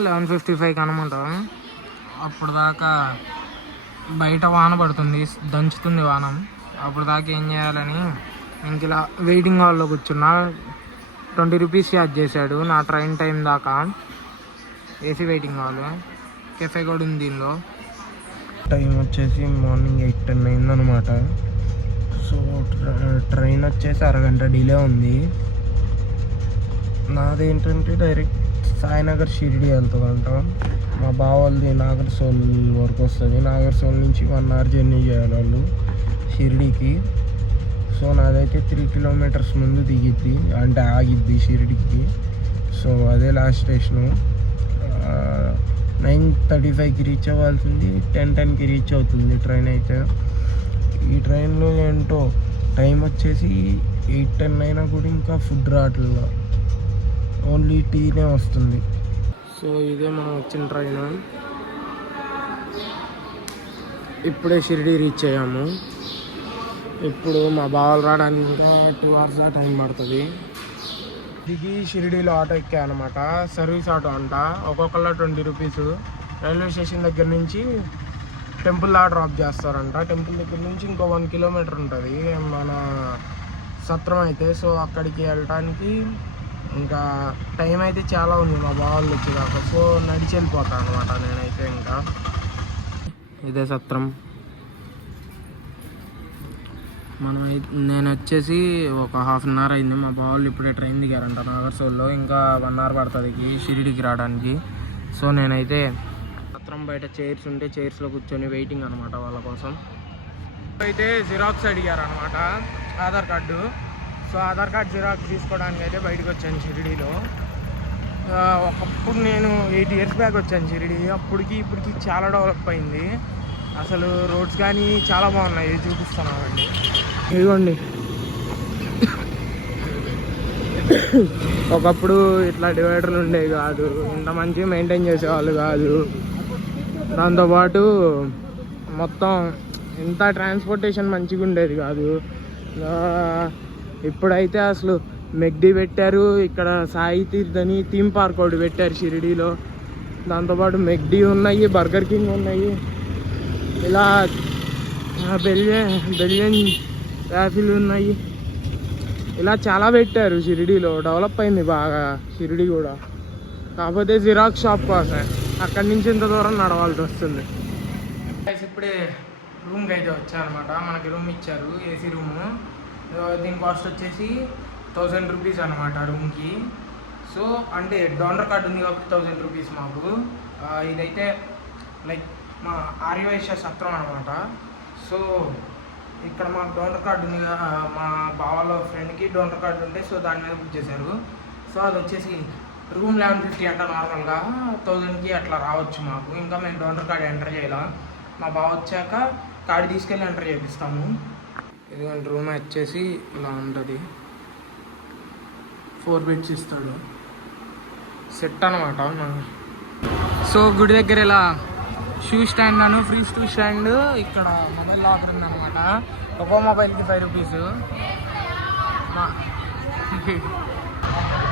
11:55 అనమాట. అప్పుడు దాకా బయట వాన పడుతుంది, దంచుతుంది వానం. అప్పుడు దాకా ఏం చేయాలని ఇంక ఇలా వెయిటింగ్ హాల్లో కూర్చున్నా. 20 రూపీస్ ఛార్జ్ చేశాడు నా ట్రైన్ టైం దాకా. ఏసీ వెయిటింగ్ హాల్, కెఫే కూడా ఉంది దీనిలో. టైం వచ్చేసి మార్నింగ్ 8:10 అయిందనమాట. సో ట్రైన్ వచ్చేసి అరగంట డిలే ఉంది. నాదేంటంటే డైరెక్ట్ సాయినగర్ షిరిడి వెళ్తుందంట. మా బావల్ది నాగర్సోల్ వరకు వస్తుంది. నాగర్సోల్ నుంచి 1 అవర్ జర్నీ చేయాలి వాళ్ళు షిరిడికి. సో నాదైతే 3 కిలోమీటర్స్ ముందు దిగిద్ది, అంటే ఆగిద్ది షిరిడికి. సో అదే లాస్ట్ స్టేషను. 9:35కి రీచ్ అవ్వాల్సింది 10:10కి రీచ్ అవుతుంది ట్రైన్ అయితే. ఈ ట్రైన్లో ఏంటో టైం వచ్చేసి 8:10 అయినా కూడా ఇంకా ఫుడ్ రావట్లేదు, ఓన్లీ టీనే వస్తుంది. సో ఇదే మనం వచ్చిన ట్రైన్. ఇప్పుడే షిరిడి రీచ్ అయ్యాము. ఇప్పుడు మా బావలు రావడానికి ఇంకా 2 అవర్స్ టైం పడుతుంది. దిగి షిరిడీలో ఆటో ఎక్కా అనమాట. సర్వీస్ ఆటో అంట, ఒక్కొక్కళ్ళ 20 రూపీస్. రైల్వే స్టేషన్ దగ్గర నుంచి టెంపుల్ దాకా డ్రాప్ చేస్తారంట. టెంపుల్ దగ్గర నుంచి ఇంకో 1 కిలోమీటర్ ఉంటుంది మన సత్రం అయితే. సో అక్కడికి వెళ్ళటానికి ఇంకా టైం అయితే చాలా ఉంది మా బావలు వచ్చేదాకా. సో నడిచి వెళ్ళిపోతాను అనమాట నేనైతే. ఇంకా ఇదే సత్రం. నేను వచ్చేసి ఒక 1/2 అవర్ అయింది. మా బావలు ఇప్పుడే ట్రైన్ దిగారంట నాగర్సోల్లో. ఇంకా 1 అవర్ పడుతుంది షిరిడికి రావడానికి. సో నేనైతే సత్రం బయట చైర్స్ ఉంటే చైర్స్లో కూర్చొని వెయిటింగ్ అనమాట వాళ్ళ కోసం. అయితే జిరాక్స్ అడిగారు అనమాట, Aadhaar card. So Aadhaar card xerox తీసుకోవడానికి అయితే బయటకు వచ్చాను షిరిడీలో. ఒకప్పుడు నేను 8 ఇయర్స్ బ్యాక్ వచ్చాను షిరిడి. అప్పటికి ఇప్పటికి చాలా డెవలప్ అయింది. అసలు రోడ్స్ కానీ చాలా బాగున్నాయి, చూపిస్తున్నామండి. ఇదిగోండి, ఒకప్పుడు ఇట్లా డివైడర్లు ఉండేవి కాదు, ఇంత మంచిగా మెయింటైన్ చేసేవాళ్ళు కాదు. దాంతోపాటు మొత్తం ఇంత ట్రాన్స్పోర్టేషన్ మంచిగా ఉండేది కాదు. ఇప్పుడైతే అసలు మెగ్డీ పెట్టారు ఇక్కడ, సాయి తీర్థ్ అని థీమ్ పార్క్ ఒకటి పెట్టారు షిరిడీలో. దాంతోపాటు మెగ్డీ ఉన్నాయి, బర్గర్ కింగ్ ఉన్నాయి, ఇలా బెలియన్ యాపిల్ ఉన్నాయి, ఇలా చాలా పెట్టారు షిరిడీలో. డెవలప్ అయింది బాగా షిరిడి కూడా. కాకపోతే జిరాక్స్ షాప్ కోసం అక్కడి నుంచి ఇంత దూరం నడవాల్సి వస్తుంది. ఇప్పుడే రూమ్కి అయితే వచ్చానమాట. మనకి రూమ్ ఇచ్చారు, ఏసీ రూము. దీని కాస్ట్ వచ్చేసి 1000 రూపీస్ అనమాట రూమ్కి. సో అంటే డోనర్ కార్డు ఉంది కాబట్టి 1000 రూపీస్ మాకు. ఇదైతే లైక్ మా ఆర్యవైశ్య సత్రం అనమాట. సో ఇక్కడ మాకు డోనర్ కార్డు ఉంది, మా బావాల ఫ్రెండ్కి డోనర్ కార్డు ఉంటే సో దాని మీద బుక్ చేశారు. సో అది వచ్చేసి రూమ్ 1150 అంట. నార్మల్గా 1000కి అట్లా రావచ్చు మాకు. ఇంకా మేము డోనర్ కార్డు ఎంటర్ చేయాలి. మా బావ వచ్చాక కార్డు తీసుకెళ్ళి ఎంటర్ చేపిస్తాము. ఇదిగోండి రూమ్ వచ్చేసి ఇలా ఉంటుంది. 4 బెడ్స్ ఇస్తాడు, సెట్ అనమాట. సో గుడి దగ్గర ఇలా షూ స్టాండ్ అను ఫ్రీ షూ స్టాండ్, ఇక్కడ మొబైల్ లాకర్ ఉందన్నమాట. ఒక్కో మొబైల్కి 5 రూపీస్.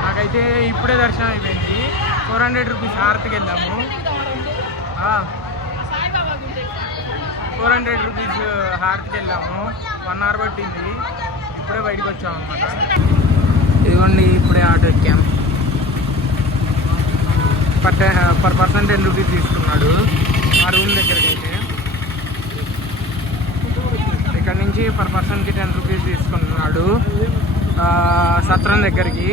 నాకైతే ఇప్పుడే దర్శనం అయిపోయింది. 400 రూపీస్ హారతికి వెళ్ళాము. 400 రూపీస్ హారతికి వెళ్ళాము. 1 అవర్ పట్టింది. ఇప్పుడే బయటకు వచ్చాము అనమాట. ఇదిగోండి ఇప్పుడే ఆటో ఎక్కాము. పర్ పర్సన్ 10 రూపీస్ తీసుకున్నాడు మా రూమ్ దగ్గరికి. అయితే ఇక్కడ నుంచి పర్ పర్సన్కి 10 రూపీస్ తీసుకున్నాడు సత్రం దగ్గరికి.